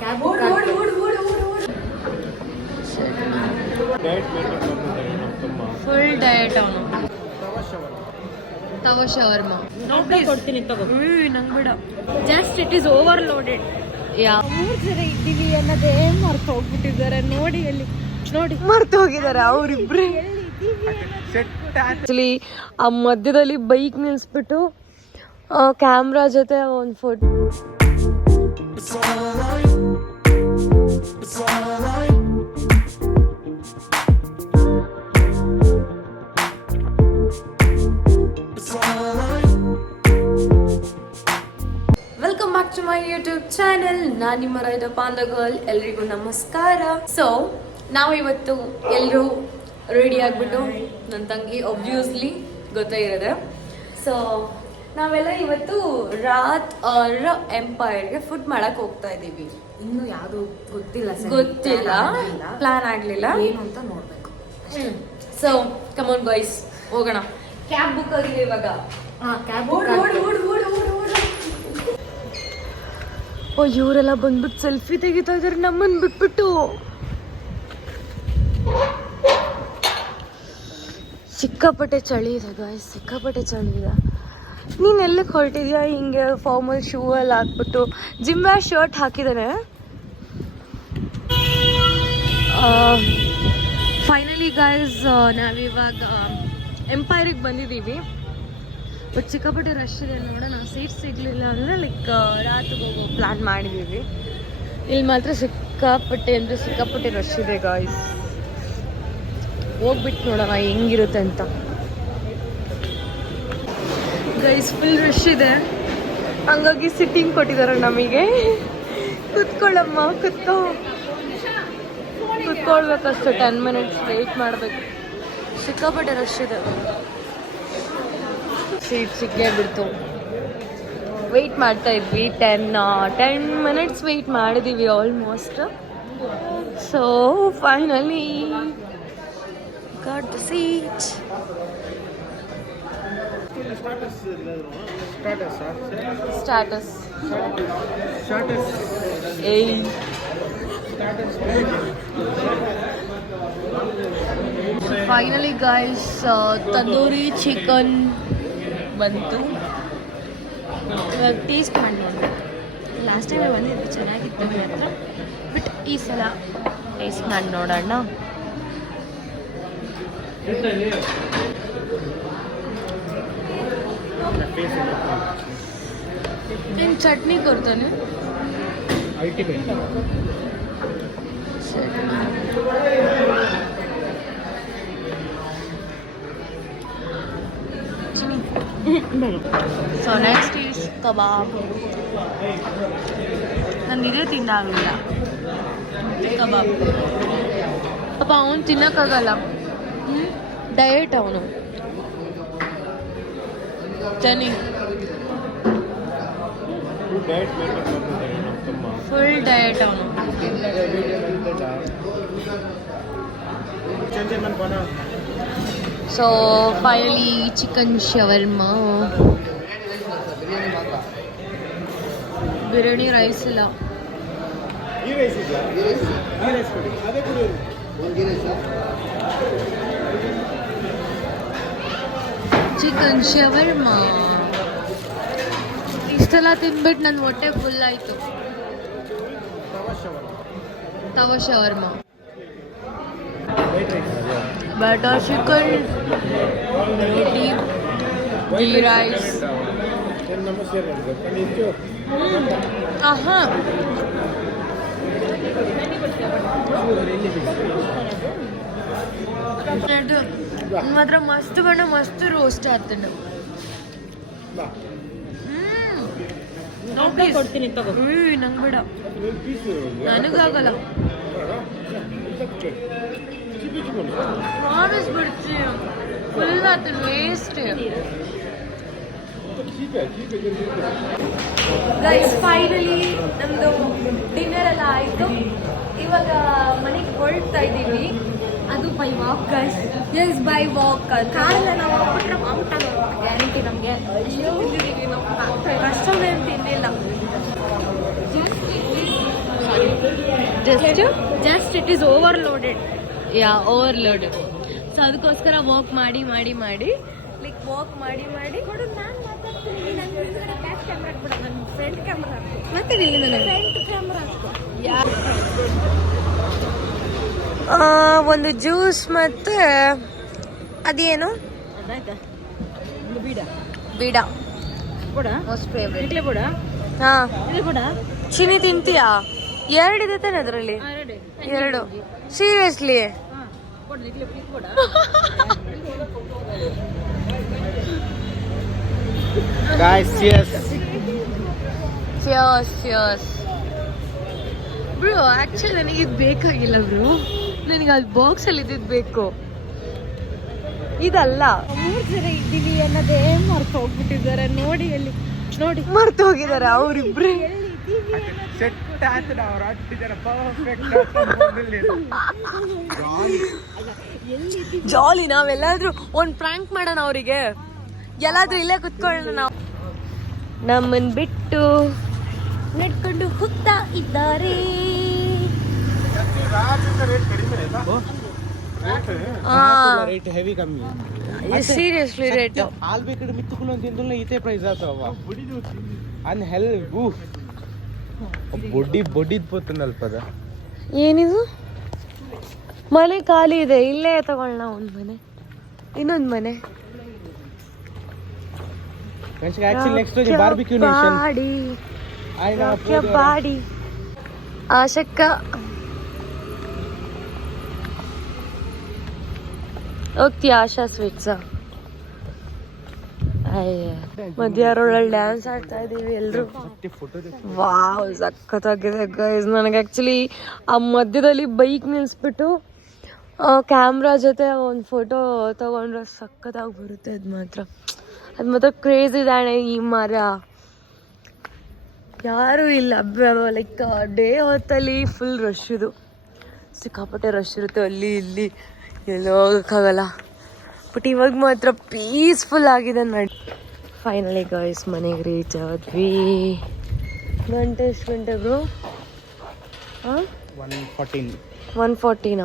Cab full diet ಅವನು. ತವ shawarma ಕೊಡ್ತೀನಿ ತಗೋ. ನಂಗೆ ಬಿಡ. Just it is overloaded. ಮೂರ್ ಜನ ಇದ್ದೀವಿ ಅನ್ನೋದೇ ಮರ್ತು ಹೋಗ್ಬಿಟ್ಟಿದ್ದಾರೆ. ನೋಡಿ ಅಲ್ಲಿ ನೋಡಿ ಮರ್ತು ಹೋಗಿದ್ದಾರೆ ಅವರಿಬ್ರು. ಆಕ್ಚುಲಿ ಆ ಮಧ್ಯದಲ್ಲಿ ಬೈಕ್ ನಿಲ್ಸ್ಬಿಟ್ಟು ಕ್ಯಾಮ್ರಾ ಜೊತೆ ಒಂದು photo. Welcome back to my YouTube channel. ನಾನು ನಿಮ್ಮ ರೈತ ಪಾಂದಗಲ್. ಎಲ್ರಿಗೂ ನಮಸ್ಕಾರ. ಸೊ ನಾವು ಇವತ್ತು ಎಲ್ಲರೂ ರೆಡಿ ಆಗಿಬಿಟ್ಟು, ನನ್ನ ತಂಗಿ ಒಬ್ವಿಯಸ್ಲಿ ಗೊತ್ತೇ ಇರೋದೆ. ಸೊ ನಾವೆಲ್ಲ ಇವತ್ತು ರಾತ್ ಎಂಪೈರ್ಗೆ ಫುಡ್ ಮಾಡಕ್ ಹೋಗ್ತಾ ಇದ್ದೀವಿ. ಇನ್ನು ಯಾವುದು ಗೊತ್ತಿಲ್ಲ, ಪ್ಲಾನ್ ಆಗ್ಲಿಲ್ಲ ಏನು ಅಂತ ನೋಡ್ಬೇಕು. ಸೊ ಕಮಾನ್ ಬಾಯ್ಸ್, ಹೋಗೋಣ. ಕ್ಯಾಬ್ ಬುಕ್ ಆಗಿದೆ ಇವಾಗ. ಓ, ಇವರೆಲ್ಲ ಬಂದ್ಬಿಟ್ಟು ಸೆಲ್ಫಿ ತೆಗಿತಾ ಇದಾರೆ ನಮ್ಮನ್ ಬಿಟ್ಬಿಟ್ಟು. ಸಿಕ್ಕಾಪಟ್ಟೆ ಚಳಿ ಇದೆ ಗಾಯ್ಸ್, ಸಿಕ್ಕಾಪಟ್ಟೆ ಚಳಿ ಇದೆ. ನೀನು ಎಲ್ಲಕ್ಕೆ ಹೊರಟಿದ್ಯಾ? ಹಿಂಗೆ ಫಾರ್ಮಲ್ ಶೂ ಎಲ್ಲ ಹಾಕ್ಬಿಟ್ಟು ಜಿಮ್ ವೇರ್ ಶರ್ಟ್ ಹಾಕಿದ್ದಾನೆ. ಫೈನಲಿ ಗಾಯ್ಸ್, ನಾವಿವಾಗ ಎಂಪೈರಿಗೆ ಬಂದಿದ್ದೀವಿ. ಬಟ್ ಸಿಕ್ಕಾಪಟ್ಟೆ ರಶ್ ಇದೆ. ನೋಡೋಣ, ಸೀಟ್ ಸಿಗಲಿಲ್ಲ ಅಂದರೆ ಲೈಕ್ ರಾತ್ರಿಗೆ ಹೋಗೋ ಪ್ಲ್ಯಾನ್ ಮಾಡಿದ್ದೀವಿ. ಇಲ್ಲಿ ಮಾತ್ರ ಸಿಕ್ಕಾಪಟ್ಟೆ ಅಂದರೆ ಸಿಕ್ಕಾಪಟ್ಟೆ ರಶ್ ಇದೆ ಗಾಯ್ಸ್. ಹೋಗ್ಬಿಟ್ಟು ನೋಡೋಣ ಹೆಂಗಿರುತ್ತೆ ಅಂತ. ಗೈಸ್ ಫುಲ್ ರಶ್ ಇದೆ, ಹಂಗಾಗಿ ಸಿಟ್ಟಿಂಗ್ ಕೊಟ್ಟಿದ್ದಾರೆ ನಮಗೆ. ಕುತ್ಕೊಳ್ಳಮ್ಮ, ಕುತ್ಕೊಳ್ಬೇಕಷ್ಟೆ. 10 minutes ವೆಯ್ಟ್ ಮಾಡಬೇಕು. ಸಿಕ್ಕಾಪಟ್ಟೆ ರಶ್ ಇದೆ. ಸೀಟ್ ಸಿಕ್ಕೇ ಬಿಡ್ತು. ವೆಯ್ಟ್ ಮಾಡ್ತಾ ಇದ್ವಿ 10 minutes ವೆಯ್ಟ್ ಮಾಡಿದ್ದೀವಿ almost. So finally got the seat. Status finally guys, tandoori chicken ಬಂತು. ಇವಾಗ ಟೇಸ್ಟ್ ಮಾಡಿ ನೋಡ್ಬೇಕು. ಲಾಸ್ಟ್ ಟೈಮ್ ಬಂದಿದ್ವಿ, ಚೆನ್ನಾಗಿತ್ತು ಹತ್ರ. ಬಟ್ ಈ ಸಲ ಟೇಸ್ಟ್ ಮಾಡಿ ನೋಡೋಣ. ಏನು ಚಟ್ನಿ ಕೊಡ್ತಾನೆ? So next is kebab. ನಂದಿದೆ ತಿನ್ನಾಗಲಿಲ್ಲ ಕಬಾಬ್. ಪಾಪ ಅವನು ತಿನ್ನೋಕ್ಕಾಗಲ್ಲ, ಡಯಟ್ ಅವನು. ತನಿ ಫುಲ್ ಡಯಟ್ ಅವನು. So finally chicken shawarma. Biryani rice ಇಲ್ಲ. ಚಿಕನ್ ಶವರ್ಮಾ ಇಷ್ಟೆಲ್ಲ ತಿನ್ಬಿಟ್ಟು ನನ್ನ ಹೊಟ್ಟೆ ಫುಲ್ ಆಯಿತು. Tawa shawarma, butter chicken, ghee rice. ಮಾತ್ರ ಮಸ್ತ್ ಬಣ್ಣ, ಮಸ್ತ್ ರೋಸ್ಟ್ ಆಗ್ತಾನೆ. ಕೊಡ್ತೀನಿ ತಗೋ. ನಂಗೆ ಬಿಡ, ನನಗಾಗಲ್ಲ. ಪ್ರಾಮಿಸ್ ಬಿಡ್ತೀಯ, ಫುಲ್ ಆತ ವೇಸ್ಟ್. ಗೈಸ್ ಫೈನಲಿ ನಮ್ಮದು ಡಿನ್ನರ್ ಎಲ್ಲ ಆಯಿತು. ಇವಾಗ ಮನೆಗೆ ಹೊರಡ್ತಾ ಇದ್ದೀವಿ. ಅದು by walk guys. Yes by walk. ಕಾಲೆಲ್ಲ ನಾವು ಹೋಗ್ಬಿಟ್ರೆ ಊಟ ಗ್ಯಾರಂಟಿ ನಮಗೆ. ಅಯ್ಯೋ ನಾವು ಕಷ್ಟವೇ ಅಂತ ತಿನ್ನಿಲ್ಲ. Just just it is overloaded. Yeah overload. So ಅದಕ್ಕೋಸ್ಕರ ವಾಕ್ ಮಾಡಿ ಲೈಕ್ ವಾಕ್ ಮಾಡಿ ಕೊಡು, ನಾನು ಮಾತಾಡ್ತೀನಿ. ನನ್ನ ಹಿಂದ್ಗಡೆ ಬ್ಯಾಕ್ ಕ್ಯಾಮ್ರಾ ಹಾಕ್ಬಿಡ, ನನ್ನ ಫ್ರಂಟ್ ಕ್ಯಾಮ್ರಾ ಹಾಕು. ಮತ್ತೆ ಫ್ರಂಟ್ ಕ್ಯಾಮ್ರಾ ಹಾಕು. ಒಂದು ಜ್ಯೂಸ್ ಮತ್ತೆ ಅದೇನು ಅದಾಯ್ತಾ? ಬೀಡ ಬೀಡ ಕೊಡ, ಮೋಸ್ಟ್ ಫೇವ್ರೆಟ್. ಇಡ್ಲಿ ಕೊಡ, ಹಾ ಇದು ಕೊಡ. ಚಿನಿ ತಿಂತೀಯಾ? 2 ಇದೆ ತಾನೆ ಅದರಲ್ಲಿ? 2. ಸೀರಿಯಸ್ಲಿ? ಹಾಂ ಕೊಡು, ಇಡ್ಲಿ ಕೊಡ. Guys, cheers. Cheers. Bro actually ನನಗೆ ಇದು ಬೇಕಾಗಿಲ್ಲ ಬ್ರೋ, ನನಗೆ ಅದು ಬಾಕ್ಸಲ್ಲಿ ಇದ್ದಿದ್ದು ಬೇಕು, ಇದಲ್ಲ. 3 ಜನ ಇದ್ದೀವಿ ಅನ್ನೋದೇ ಮರ್ತು ಹೋಗ್ಬಿಟ್ಟಿದ್ದಾರೆ. ನೋಡಿ ಎಲ್ಲಿ, ನೋಡಿ ಮರ್ತು ಹೋಗಿದ್ದಾರೆ ಅವರಿಬ್ರು. Set ಆಯ್ತು, ನಾವು ರಾಟಿದ್ದಾರೆ ಪರ್ಫೆಕ್ಟ್. ಜಾಲಿ. ನಾವೆಲ್ಲಾದ್ರೂ ಒಂದು ಪ್ರ್ಯಾಂಕ್ ಮಾಡೋಣ ಅವರಿಗೆ, ಎಲ್ಲಾದ್ರೂ ಇಲ್ಲೇ ಕುತ್ಕೊಳ್ಳೋಣ. ನಾವು ನಮ್ಮನ್ ಬಿಟ್ಟು ನಡ್ಕೊಂಡು ಹೋಗ್ತಾ ಇದ್ದಾರೆ. ರೇಟ್ ಹೆವಿ ಕಮ್ಮಿ. ಸೀರಿಯಸ್ಲಿ ರೇಟ್ ಹಾಲ್ ಬೇಕಾದ್ರೆ ಮಿತ್ತುಕೊಂಡು ತಿಂದಲ್ಲ ಈತೆ ಪ್ರೈಸ್ ಆತವ. ಅನ್ ಹೆಲ್ ಬೊಡಿದ್ ಪೋತನಲ್ಪದ. ಏನಿದು? ಮನೆ ಖಾಲಿ ಇದೆ, ಇಲ್ಲೇ ತಗೊಳ್ಳೋಣ. ಒಂದು ಮನೆ, ಇನ್ನೊಂದು ಮನೆ. Actually, next to the barbecue nation. ಬಾಡಿ ಆಶಕ್ಕ ಹೋಗ್ತೀಯ? ಆಶಾ ಸ್ವೀಟ್ಸ ಮಧ್ಯಾಹ್ನೊಳಗೆ ಡ್ಯಾನ್ಸ್ ಆಡ್ತಾ ಇದೀವಿ ಎಲ್ರು. ವಾವ್ ಸಖತ್ತಾಗಿದೆ ಗೈಸ್. ನನಗೆ ಆ್ಯಕ್ಚುಲಿ ಆ ಮಧ್ಯದಲ್ಲಿ ಬೈಕ್ ನಿಲ್ಲಿಸ್ಬಿಟ್ಟು ಕ್ಯಾಮ್ರಾ ಜೊತೆ ಒಂದು ಫೋಟೋ ತಗೊಂಡ್ರೆ ಸಖತ್ತಾಗಿ ಬರುತ್ತೆ. ಅದು ಮಾತ್ರ ಕ್ರೇಜ್ ಇದ್ದಾಳೆ. ಈ ಮರ ಯಾರೂ ಇಲ್ಲ, ಲೈಕ್ ಡೇ ಹೊತ್ತಲ್ಲಿ ಫುಲ್ ರಶ್, ಇದು ಸಿಕ್ಕಾಪಟ್ಟೆ ರಶ್ ಇರುತ್ತೆ ಅಲ್ಲಿ ಇಲ್ಲಿ, ಎಲ್ಲೋ ಹೋಗೋಕ್ಕಾಗಲ್ಲ. ಬಟ್ ಇವಾಗ ಮಾತ್ರ ಪೀಸ್ಫುಲ್ ಆಗಿದೆ ನೋಡಿ. ಫೈನಲಿ ಗೈಸ್ ಮನೆಗೆ ರೀಚ್ ಆದ್ವಿ. ಗಂಟೆ ಎಷ್ಟು ಗಂಟೆ ಬ್ರೋ? 114. 140ನಾ?